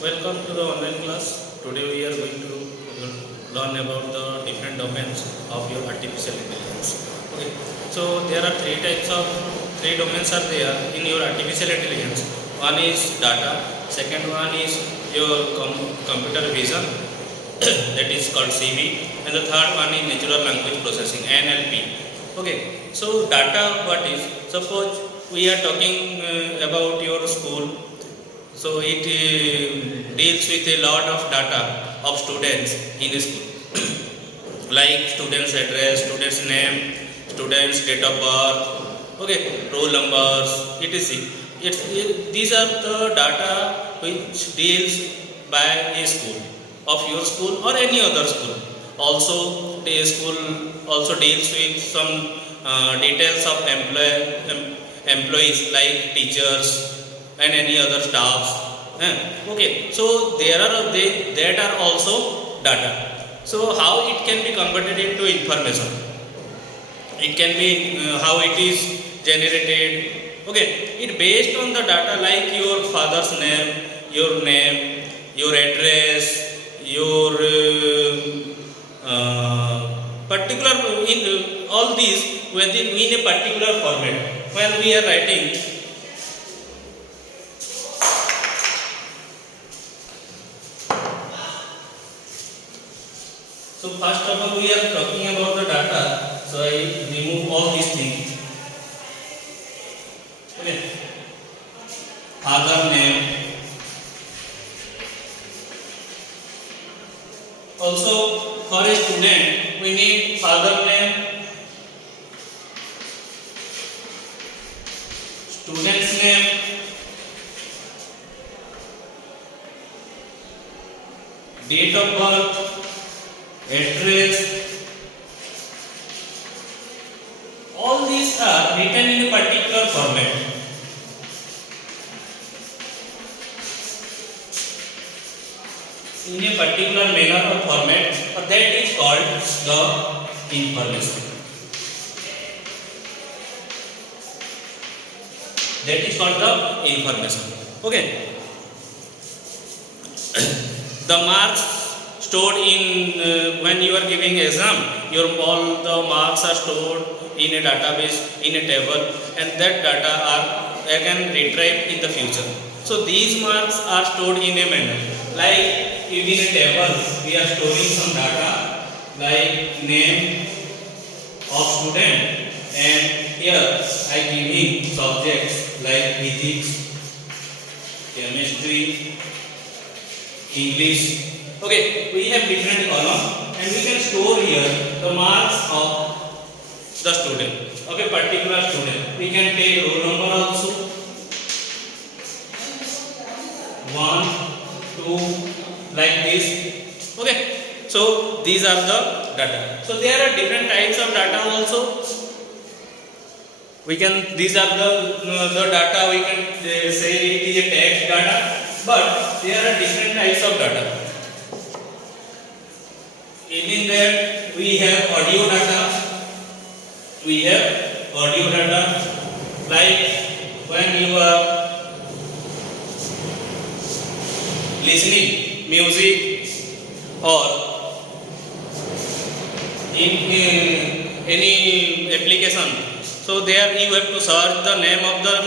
Welcome to the online class. Today we are going to learn about the different domains of your artificial intelligence. Okay. So there are three domains are there in your artificial intelligence. One is data. Second one is your computer vision, that is called CV, and the third one is natural language processing (NLP). Okay. So data, what is? Suppose we are talking about your school, so it deals with a lot of data of students in a school, like students' address, students' name, students' date of birth, okay, roll numbers, etc. These are the data which deals by a school, of your school or any other school. Also, the school also deals with some details of employees like teachers and any other staffs. Okay, so that are also data. So how it can be converted into information? It can be how it is generated. Okay, it based on the data like your father's name, your address, your particular in all these within a particular format. When we are writing, so first of all we are talking about the data. So I remove all these things. Okay. Father name. Also for a student we need father name, student's name, date of birth, address. All these are written in a particular format. In a particular manner or format, that is called the information. That is called the information. Okay. The marks stored in when you are giving exam, all the marks are stored in a database, in a table, and that data are again retrieved in the future. So these marks are stored in a manner like in a table we are storing some data like name of student, and here I give him subjects like physics, chemistry, English. Okay, we have different columns and we can store here the marks of the student, okay, particular student. We can take roll number also, 1, 2, like this. Okay, so these are the data. So there are different types of data also. These are the data we can say it is a text data, but there are different types of data. In that we have audio data. We have audio data like when you are listening music or in any application. So there you have to search the name of the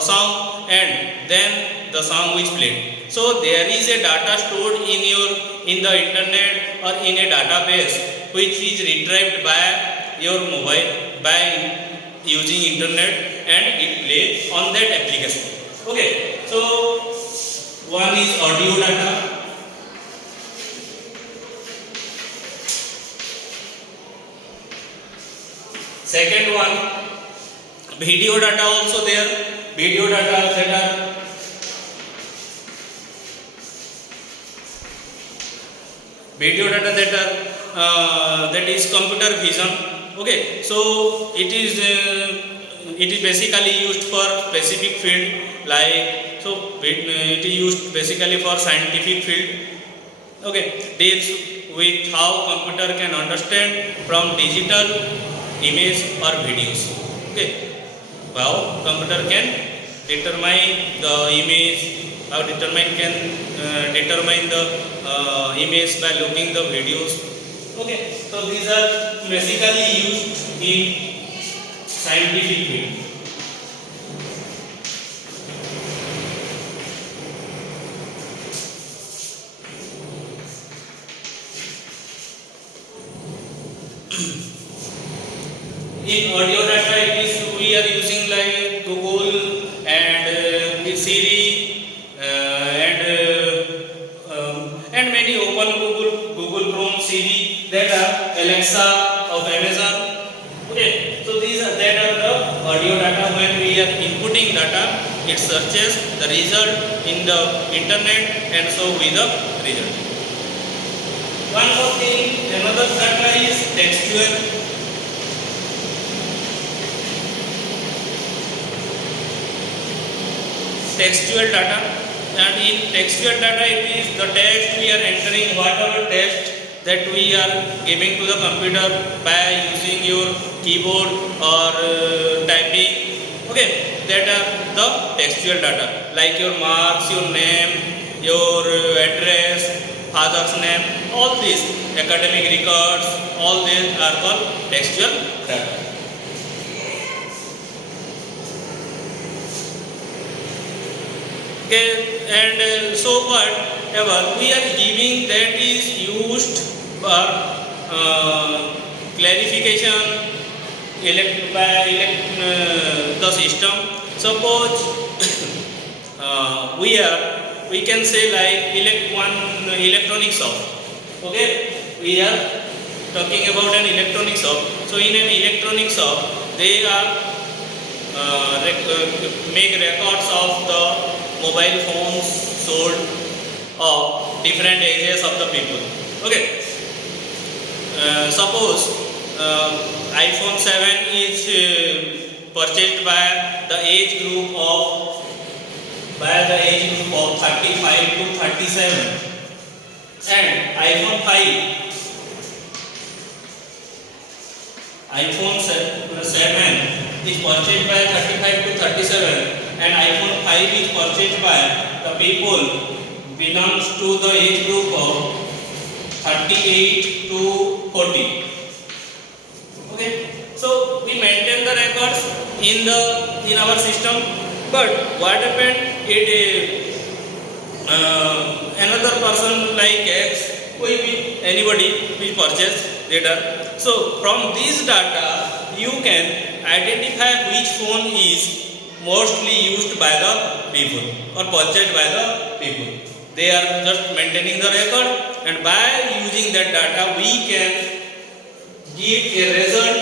song, and then the song is played. So there is a data stored in the internet or in a database which is retrieved by your mobile by using internet, and it plays on that application. Okay, so one is audio data. Second one, video data also there. Video data that is computer vision. Okay, so it is basically used for specific field, like so it is used basically for scientific field. Okay, deals with how computer can understand from digital image or videos. Okay, how computer can determine the image, or determine the image by looking the videos. Okay, so these are basically used in scientific field. In audio data, we are using like Google and Siri and many open Google Chrome, Siri, that are Alexa of Amazon. Okay, so that are the audio data. When we are inputting data, it searches the result in the internet and so with the result. One more thing, another data is textual. Textual data, and in textual data it is the text we are entering, whatever text that we are giving to the computer by using your keyboard or typing. Okay, that are the textual data, like your marks, your name, your address, father's name, all these academic records, all these are called textual data. Okay, and so whatever we are giving, that is used for clarification the system. Suppose we can say like electronic shop. Okay, we are talking about an electronic shop. So in an electronic shop, they are make records of the mobile phones sold of different ages of the people. Okay, suppose iPhone 7 is purchased by the age group of 35 to 37, and iPhone 7 is purchased by 35 to 37, and iPhone 5 is purchased by the people belongs to the age group of 38 to 40. Okay, so we maintain the records in our system, but what happened? Another person like X, anybody will purchase data. So from this data, you can identify which phone is mostly used by the people or purchased by the people. They are just maintaining the record, and by using that data, we can give a result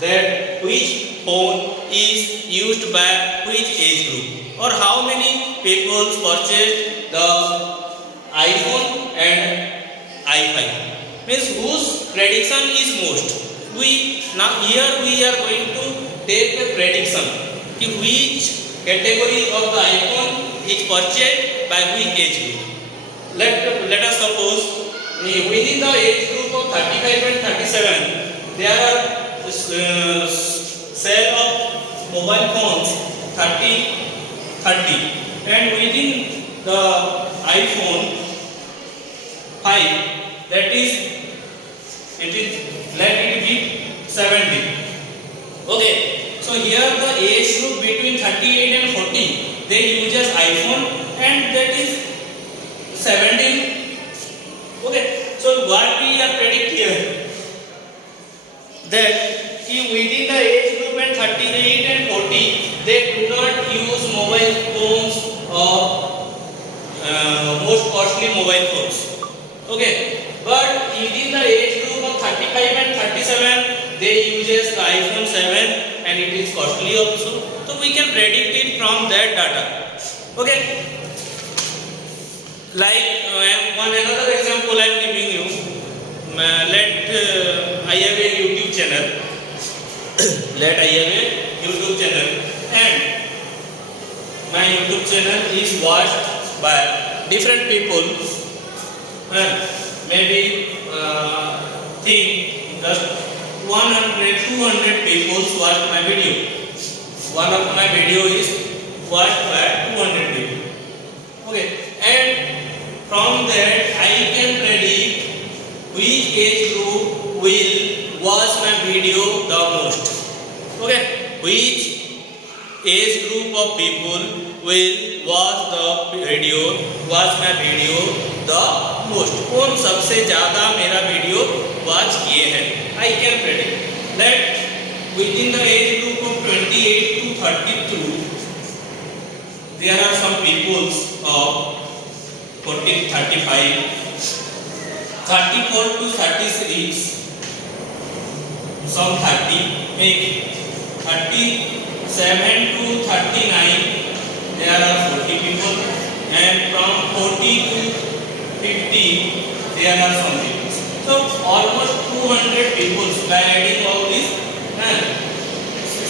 that which phone is used by which age group, or how many people purchased the iPhone and i5. Means whose prediction is most. Here we are going to take a prediction which category of the iPhone is purchased by which age group. Let us suppose within the age group of 35 and 37, there are sale of mobile phones 30, and within the iPhone 5, let it be 70. Okay, so here the age group between 38 and 40, they uses iPhone, and that is 17. Okay, so what we are predict here, that within the age group and 38 and 40, they do not use mobile phones or most costly mobile phones. Okay, but within the age group of 35 and 37, they uses the iPhone 7, and it is costly also. So we can predict it from that data. Okay, like another example I am giving you. I have a YouTube channel. And my YouTube channel is watched by different people. Maybe think just 100, 200 people watch my video. One of my video is watched by 200 people. Okay, and from that I can predict which age group will watch my video the most. Okay, which age group of people will watch my video the most. कौन सबसे ज़्यादा मेरा video watch किए हैं? I can predict that within the age group of 28 to 32, there are some peoples of 14, 35, 34 to 36, some 30, maybe 37 to 39, there are 40 people, and from 40 to 50, there are some people. So almost 200 people by adding all this,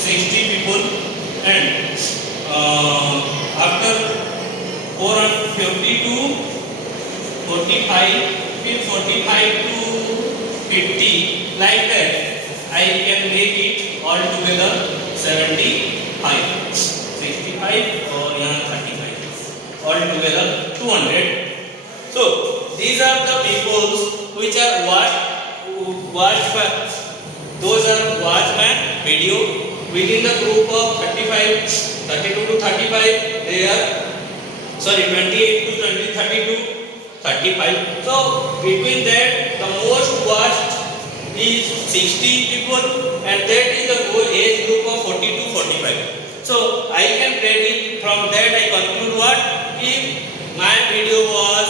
60 people, and after 450 to 45, 45 to 50, like that, I can make it all together 75, 65 or 35, all together 200. So these are the peoples which are watched by, those are watched my video within the group of 32 to 35, they are 28 to 32, 35. So between that, the most watched is 60 people, and that is the age group of 40 to 45. So I can predict from that, I conclude what? If my video was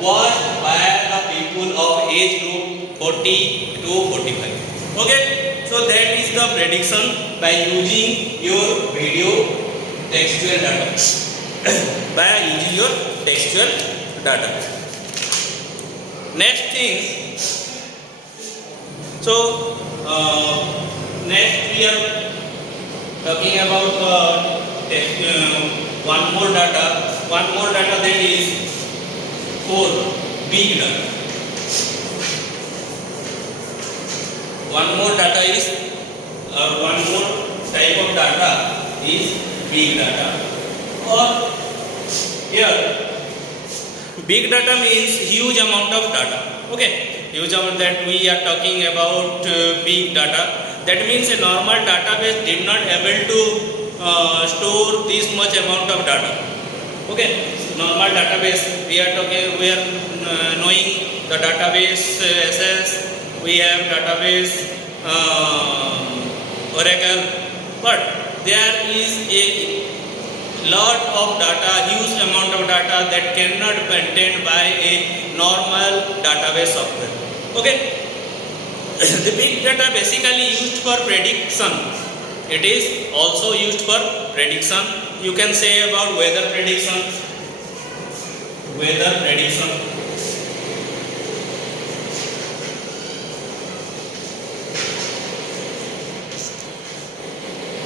watched by the people of age group 40 to 45. Okay, so that is the prediction by using your video textual data. By using your textual data. Next thing, so next we are talking about one more data that is for big data. One more data is one more type of data is big data. Or here, big data means huge amount of data. Okay, huge amount that we are talking about big data. That means a normal database did not able to store this much amount of data. Okay, normal database we are knowing the database SS. We have database Oracle, but there is a lot of data, huge amount of data that cannot be maintained by a normal database software. Okay, the big data basically used for prediction. It is also used for prediction. You can say about weather prediction.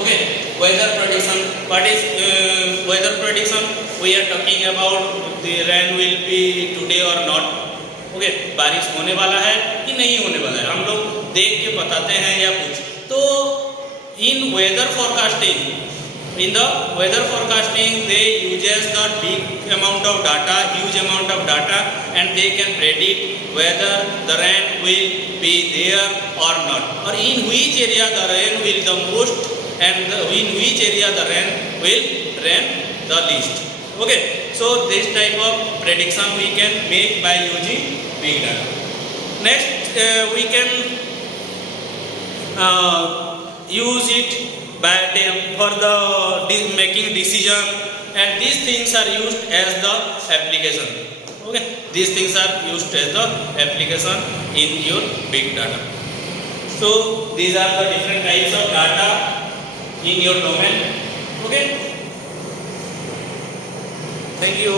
Okay, weather prediction. What is weather prediction? We are talking about the rain will be today or not. Okay, बारिश होने वाला है कि नहीं होने वाला है, हम लोग देख के बताते हैं या कुछ. तो in weather forecasting they uses the big amount of data, huge amount of data, and they can predict whether the rain will be there or not, or in which area the rain will the most, and in which area the rain will rain the least. Okay, so this type of prediction we can make by using big data. Next, we can use it for the making decision, and these things are used as the application. Okay, these things are used as the application in your big data. So these are the different types of data in your domain. Okay, thank you.